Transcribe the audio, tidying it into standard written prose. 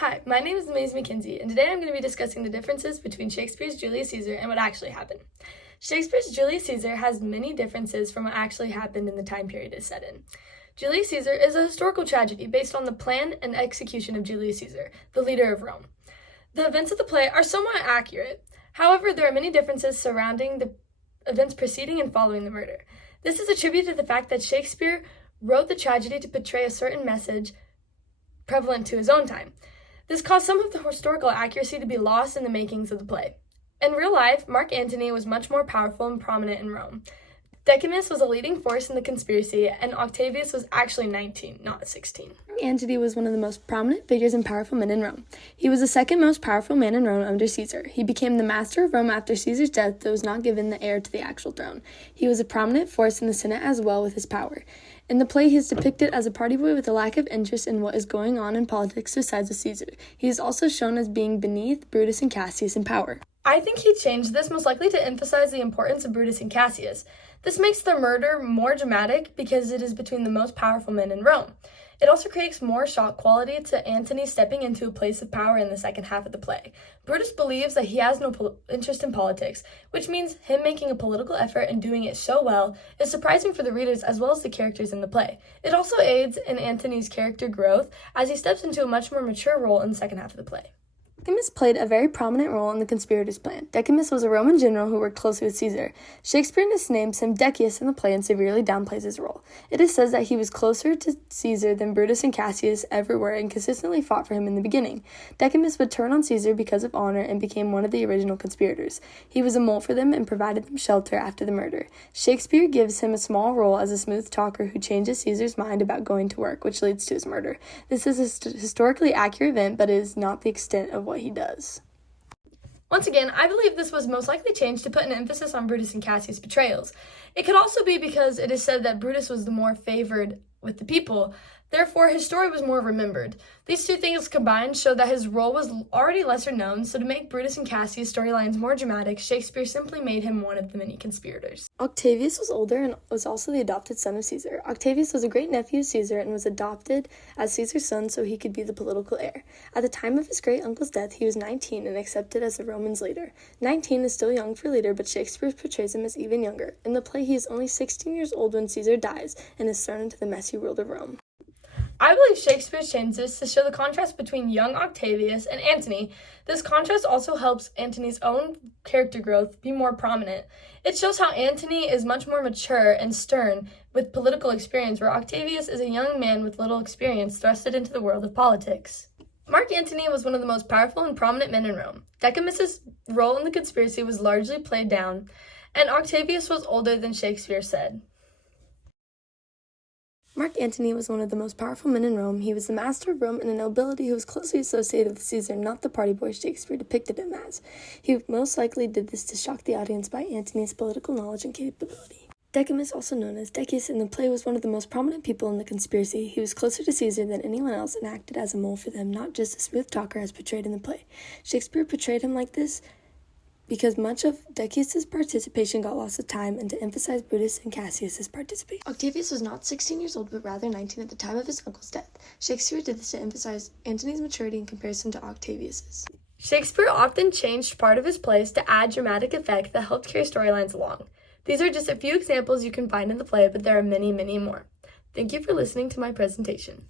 Hi, my name is Maze McKinsey, and today I'm going to be discussing the differences between Shakespeare's Julius Caesar and what actually happened. Shakespeare's Julius Caesar has many differences from what actually happened in the time period it's set in. Julius Caesar is a historical tragedy based on the plan and execution of Julius Caesar, the leader of Rome. The events of the play are somewhat accurate. However, there are many differences surrounding the events preceding and following the murder. This is attributed to the fact that Shakespeare wrote the tragedy to portray a certain message prevalent to his own time. This caused some of the historical accuracy to be lost in the makings of the play. In real life, Mark Antony was much more powerful and prominent in Rome. Decimus was a leading force in the conspiracy, and Octavius was actually 19, not 16. Antony was one of the most prominent figures and powerful men in Rome. He was the second most powerful man in Rome under Caesar. He became the master of Rome after Caesar's death, though was not given the heir to the actual throne. He was a prominent force in the Senate as well with his power. In the play, he is depicted as a party boy with a lack of interest in what is going on in politics besides with Caesar. He is also shown as being beneath Brutus and Cassius in power. I think he changed this most likely to emphasize the importance of Brutus and Cassius. This makes the murder more dramatic because it is between the most powerful men in Rome. It also creates more shock quality to Antony stepping into a place of power in the second half of the play. Brutus believes that he has no interest in politics, which means him making a political effort and doing it so well is surprising for the readers as well as the characters in the play. It also aids in Antony's character growth as he steps into a much more mature role in the second half of the play. Decimus played a very prominent role in the conspirators' plan. Decimus was a Roman general who worked closely with Caesar. Shakespeare names him Decius in the play and severely downplays his role. It is said that he was closer to Caesar than Brutus and Cassius ever were and consistently fought for him in the beginning. Decimus would turn on Caesar because of honor and became one of the original conspirators. He was a mole for them and provided them shelter after the murder. Shakespeare gives him a small role as a smooth talker who changes Caesar's mind about going to work, which leads to his murder. This is a historically accurate event, but is not the extent of what he does. Once again, I believe this was most likely changed to put an emphasis on Brutus and Cassius' betrayals. It could also be because it is said that Brutus was the more favored with the people, therefore his story was more remembered. These two things combined show that his role was already lesser known, so to make Brutus and Cassius' storylines more dramatic, Shakespeare simply made him one of the many conspirators. Octavius was older and was also the adopted son of Caesar. Octavius was a great nephew of Caesar and was adopted as Caesar's son so he could be the political heir. At the time of his great uncle's death, he was 19 and accepted as the Romans' leader. 19 is still young for a leader, but Shakespeare portrays him as even younger. In the play, he is only 16 years old when Caesar dies and is thrown into the messy world of Rome. I believe Shakespeare changed this to show the contrast between young Octavius and Antony. This contrast also helps Antony's own character growth be more prominent. It shows how Antony is much more mature and stern with political experience, where Octavius is a young man with little experience thrusted into the world of politics. Mark Antony was one of the most powerful and prominent men in Rome. Decimus' role in the conspiracy was largely played down, and Octavius was older than Shakespeare said. Mark Antony was one of the most powerful men in Rome. He was the master of Rome and a nobility who was closely associated with Caesar, not the party boy Shakespeare depicted him as. He most likely did this to shock the audience by Antony's political knowledge and capability. Decimus, also known as Decius in the play, was one of the most prominent people in the conspiracy. He was closer to Caesar than anyone else and acted as a mole for them, not just a smooth talker as portrayed in the play. Shakespeare portrayed him like this because much of Decius' participation got lost of time and to emphasize Brutus and Cassius' participation. Octavius was not 16 years old, but rather 19 at the time of his uncle's death. Shakespeare did this to emphasize Antony's maturity in comparison to Octavius's. Shakespeare often changed part of his plays to add dramatic effect that helped carry storylines along. These are just a few examples you can find in the play, but there are many, many more. Thank you for listening to my presentation.